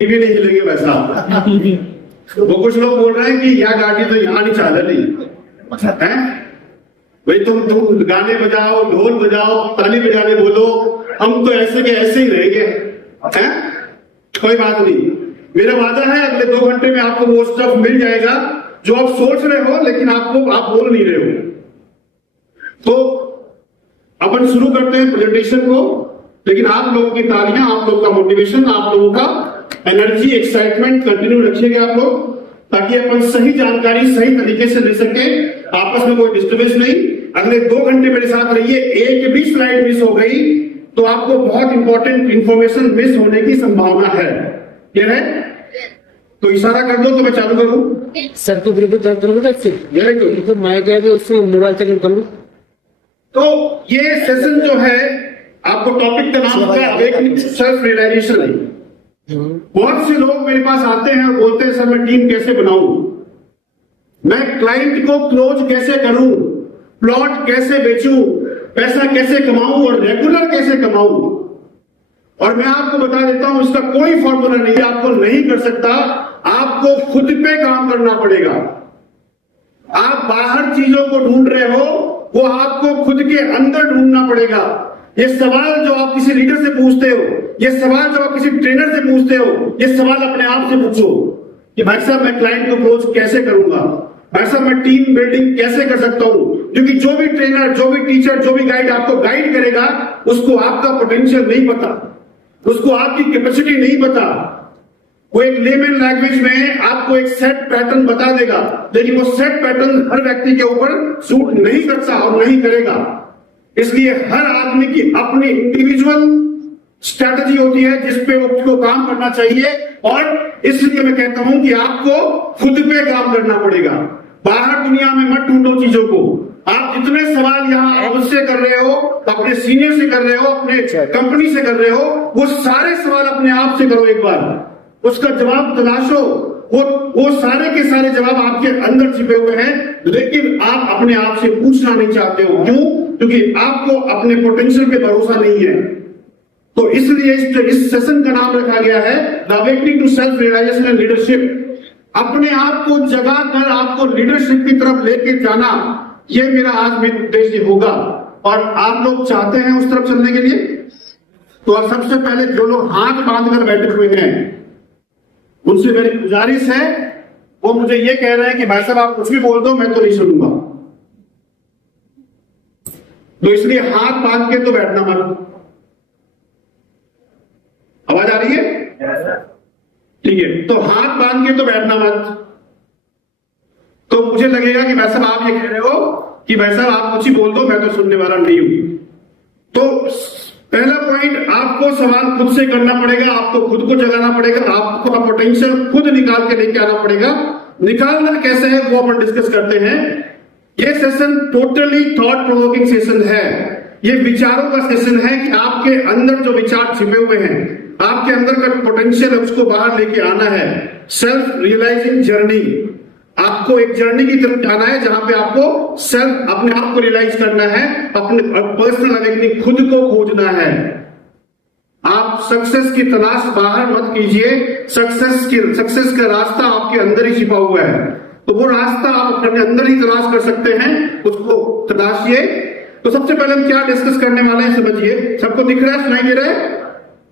भी नहीं हिलेंगे वैसा। वो कुछ लोग बोल रहे हैं कि यह गाड़ी तो यहाँ नहीं चाल रही है भाई, तुम गाने बजाओ, ढोल बजाओ, ताली बजाने बोलो, हम तो ऐसे के ऐसे ही रहेंगे हैं। कोई बात नहीं, मेरा वादा है अगले 2 घंटे में आपको वो स्टफ मिल जाएगा जो आप सोच रहे हो लेकिन आप बोल नहीं रहे हो। तो अपन शुरू करते हैं प्रेजेंटेशन को, लेकिन आप लोगों की तालियां, आप लोगों का मोटिवेशन, आप लोगों का एनर्जी, एक्साइटमेंट कंटिन्यू रखिएगा आप लोग, ताकि अपन सही जानकारी सही तरीके से ले सके, आपस में कोई डिस्टर्बेंस नहीं। अगले 2 घंटे मेरे साथ रहिए। एक भी स्लाइड मिस हो गई तो आपको बहुत इंपॉर्टेंट इंफॉर्मेशन मिस होने की संभावना है। क्या है? तो इशारा कर दो तो मैं चालू करूं। सर को बिल्कुल तो मैं क्या उससे मोबाइल चेक कर लूं। तो ये सेशन जो है, आपको टॉपिक का नाम है अवेकनिंग सेल्फ रियलाइजेशन है। बहुत से लोग मेरे पास आते हैं और बोलते हैं सर मैं टीम कैसे बनाऊं, मैं क्लाइंट को क्लोज कैसे करूं, प्लॉट कैसे बेचूं, पैसा कैसे कमाऊं और रेगुलर कैसे कमाऊं। और मैं आपको बता देता हूं इसका कोई फॉर्मूला नहीं है, आपको नहीं कर सकता, आपको खुद पे काम करना पड़ेगा। आप बाहर चीजों को ढूंढ रहे हो, वो आपको खुद के अंदर ढूंढना पड़ेगा। ये सवाल जो आप किसी लीडर से पूछते हो, ये सवाल जो आप किसी ट्रेनर से पूछते हो, ये सवाल अपने आप से पूछो कि भाई साहब मैं क्लाइंट को क्लोज कैसे करूंगा, भाई साहब मैं टीम बिल्डिंग कैसे कर सकता हूं। क्योंकि जो भी ट्रेनर, जो भी टीचर, जो भी गाइड आपको गाइड करेगा, उसको आपका पोटेंशियल नहीं पता, उसको आपकी कैपेसिटी नहीं पता। वो एक लेमन लैंग्वेज में आपको एक सेट पैटर्न बता देगा, लेकिन वो सेट पैटर्न हर व्यक्ति के ऊपर सूट नहीं करता और नहीं करेगा। इसलिए हर आदमी की अपनी इंडिविजुअल स्ट्रैटेजी होती है जिसपे उसको काम करना चाहिए। और इसलिए मैं कहता हूं कि आपको खुद पे काम करना पड़ेगा। बाहर दुनिया में मत ढूंढो चीजों को। आप जितने सवाल यहाँ मुझसे कर रहे हो, अपने सीनियर से कर रहे हो, अपने कंपनी से कर रहे हो, वो सारे सवाल अपने आप से करो एक बार, उसका जवाब तलाशो। वो सारे के सारे जवाब आपके अंदर छिपे हुए हैं, लेकिन आप अपने आप से पूछना नहीं चाहते हो। क्यों? क्योंकि आपको अपने पोटेंशियल पे भरोसा नहीं है। तो इसलिए इस सेशन का नाम रखा गया है the awakening to self realisation and leadership. अपने आप को जगा कर आपको लीडरशिप की तरफ लेके जाना, ये मेरा आज मेरा उद्देश्य होगा। और आप लोग चाहते हैं उस तरफ चलने के लिए? तो सबसे पहले जो लोग हाथ बांध कर बैठे हुए हैं, उनसे मेरी गुजारिश है, वो मुझे ये कह रहे हैं कि भाई साहब आप कुछ भी बोल दो, मैं तो नहीं सुनूंगा। तो इसलिए हाथ बांध के तो बैठना मत। आवाज आ रही है? ठीक है, तो हाथ बांध के तो बैठना मत। तो मुझे लगेगा कि भाई साहब आप ये कह रहे हो कि भाई साहब आप कुछ ही बोल दो, मैं तो सुनने वाला नहीं हूं। तो पहला पॉइंट, आपको सवाल खुद से करना पड़ेगा, आपको खुद को जगाना पड़ेगा, आपको अपना पोटेंशियल खुद निकाल के लेके आना पड़ेगा। निकालना कैसे है वो अपन डिस्कस करते हैं। ये session totally thought provoking session है। ये विचारों का सेशन है कि आपके अंदर जो विचार छिपे हुए हैं, आपके अंदर का पोटेंशियल है, उसको बाहर लेके आना है। सेल्फ रियलाइजिंग जर्नी, आपको एक जर्नी की तरफ जाना है जहां पे आपको सेल्फ, अपने आप को रियलाइज करना है, अपने पर्सनल अवेकनिंग, खुद को खोजना है। आप सक्सेस की तलाश बाहर मत कीजिए, सक्सेस का रास्ता आपके अंदर ही छिपा हुआ है। तो वो रास्ता आप अपने अंदर ही तलाश कर सकते हैं, उसको तलाशिए। तो सबसे पहले हम क्या डिस्कस करने वाले हैं समझिए। सबको दिख रहा है, सुनाई दे रहा है?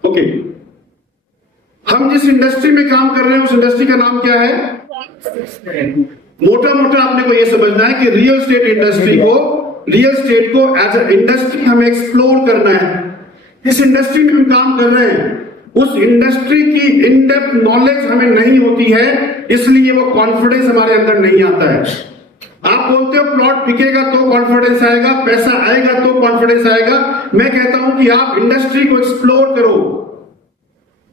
ओके, हम जिस इंडस्ट्री में काम कर रहे हैं उस इंडस्ट्री का नाम क्या है? मोटा मोटा आपने को यह समझना है कि रियल एस्टेट इंडस्ट्री को, रियल एस्टेट को एज अ इंडस्ट्री हमें एक्सप्लोर करना है। इस इंडस्ट्री में हम काम कर रहे हैं, उस इंडस्ट्री की इन डेप्थ नॉलेज हमें नहीं होती है, इसलिए वो कॉन्फिडेंस हमारे अंदर नहीं आता है। आप बोलते हो प्लॉट बिकेगा तो कॉन्फिडेंस आएगा, पैसा आएगा तो कॉन्फिडेंस आएगा। मैं कहता हूं कि आप इंडस्ट्री को एक्सप्लोर करो,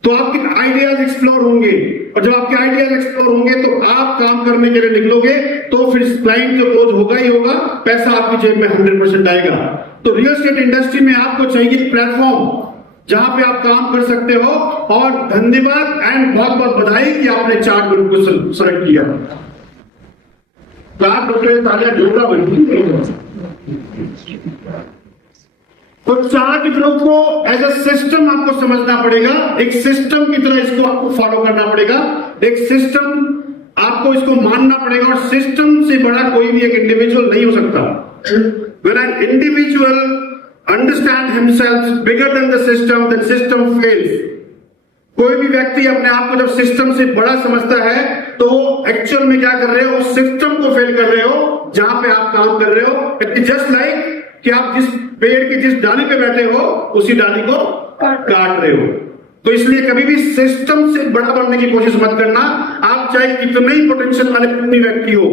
तो आपके आइडियाज एक्सप्लोर होंगे, और जब आपके आइडियाज एक्सप्लोर होंगे तो आप काम करने के लिए निकलोगे, तो फिर क्लाइंट तो क्लोज होगा ही होगा, पैसा आपकी जेब में 100% आएगा। तो रियल एस्टेट इंडस्ट्री में आपको चाहिए प्लेटफॉर्म जहां पे आप काम कर सकते हो। और धन्यवाद एंड बहुत बहुत बधाई कि आपने चार्ट ग्रुप को सेलेक्ट किया। चार्ट ग्रुप तालियां जोड़ा बनी। तो तो चार्ट ग्रुप को एज अ सिस्टम आपको समझना पड़ेगा, एक सिस्टम की तरह इसको आपको फॉलो करना पड़ेगा, एक सिस्टम आपको इसको मानना पड़ेगा, और सिस्टम से बड़ा कोई भी एक इंडिविजुअल नहीं हो सकता। When an individual understand himself bigger than the system fails. कोई भी व्यक्ति अपने आप को जब सिस्टम से बड़ा समझता है तो एक्चुअल में क्या कर रहे हो, उस सिस्टम को फेल कर रहे हो जहां पे आप काम कर रहे हो। जस्ट लाइक कि आप जिस पेड़ की जिस डाली पे बैठे हो उसी डाली को काट रहे हो। तो इसलिए कभी भी सिस्टम से बड़ा बनने की कोशिश मत करना। आप चाहे कितने ही पोटेंशियल वाले कोई व्यक्ति हो,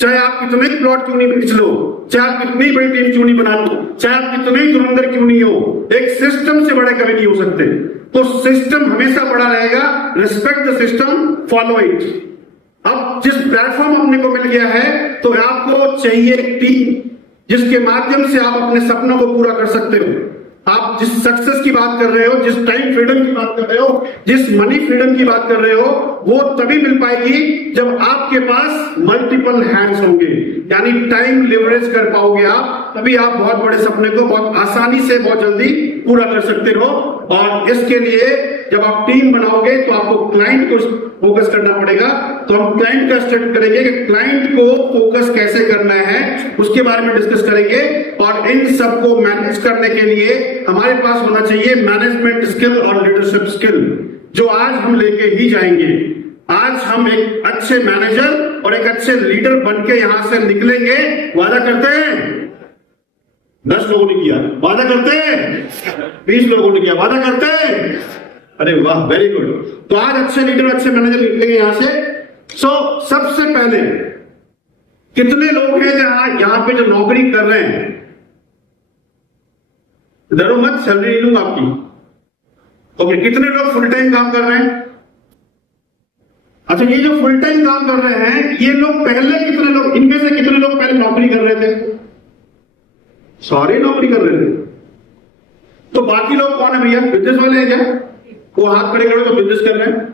चाहे आप कितने ही प्लॉट क्यों नहीं बेच लो, चाहे आप कितनी बड़ी टीम क्यों नहीं बना लो, चाहे आप कितने ही धुरंधर क्यों नहीं हो, एक सिस्टम से बड़े कभी नहीं हो सकते। तो सिस्टम हमेशा बड़ा रहेगा। Respect the system, follow it. अब जिस प्लेटफॉर्म अपने को मिल गया है तो आपको चाहिए एक टीम जिसके माध्यम से आप अपने सपनों को पूरा कर सकते हो। आप जिस सक्सेस की बात कर रहे हो, जिस टाइम फ्रीडम की बात कर रहे हो, जिस मनी फ्रीडम की बात कर रहे हो, वो तभी मिल पाएगी जब आपके पास मल्टीपल हैंड्स होंगे, यानी टाइम लिवरेज कर पाओगे आप, तभी आप बहुत बड़े सपने को बहुत आसानी से बहुत जल्दी पूरा कर सकते हो। और इसके लिए जब आप टीम बनाओगे तो आपको क्लाइंट को फोकस करना पड़ेगा। तो हम क्लाइंट का स्टडी करेंगे कि क्लाइंट को फोकस कैसे करना है, उसके बारे में डिस्कस करेंगे। और इन सबको मैनेज करने के लिए हमारे पास होना चाहिए मैनेजमेंट स्किल और लीडरशिप स्किल, जो आज हम लेके ही जाएंगे। आज हम एक अच्छे मैनेजर और एक अच्छे लीडर बन के यहां से निकलेंगे। वादा करते हैं? 10 लोगों ने किया। वादा करते हैं? 20 लोगों ने किया। वादा करते हैं? अरे वाह, वेरी गुड। तो आज अच्छे लीडर अच्छे मैनेजर निकलेंगे यहां से। सबसे पहले कितने लोग हैं यहां पे जो नौकरी कर रहे हैं? डरो मत, सैलरी नहीं लूंगा आपकी। ओके, कितने लोग फुल टाइम काम कर रहे हैं? अच्छा, ये जो फुल टाइम काम कर रहे हैं, ये लोग पहले कितने लोग, इनमें से कितने लोग पहले नौकरी कर रहे थे? सारे नौकरी कर रहे थे। तो बाकी लोग कौन है भैया? बिजनेस वाले हैं क्या? वो हाथ खड़े करो तो बिजनेस कर रहे हैं।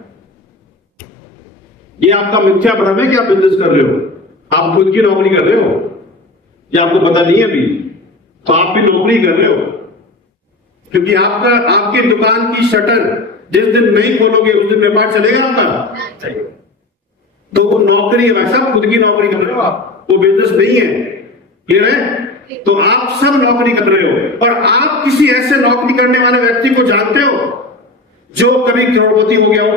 ये आपका मिथ्या भ्रम है कि आप बिजनेस कर रहे हो, आप खुद की नौकरी कर रहे हो, ये आपको पता नहीं है अभी। तो आप भी नौकरी कर रहे हो, क्योंकि आपकी दुकान की शटर जिस दिन नहीं खोलोगे उस दिन व्यापार चलेगा आपका। तो वो नौकरी है भाई साहब, खुद की नौकरी कर रहे हो आप, वो बिजनेस नहीं है। क्लियर है? तो आप सब नौकरी कर रहे हो। और आप किसी ऐसे नौकरी करने वाले व्यक्ति को जानते हो जो कभी करोड़पति हो गया हो?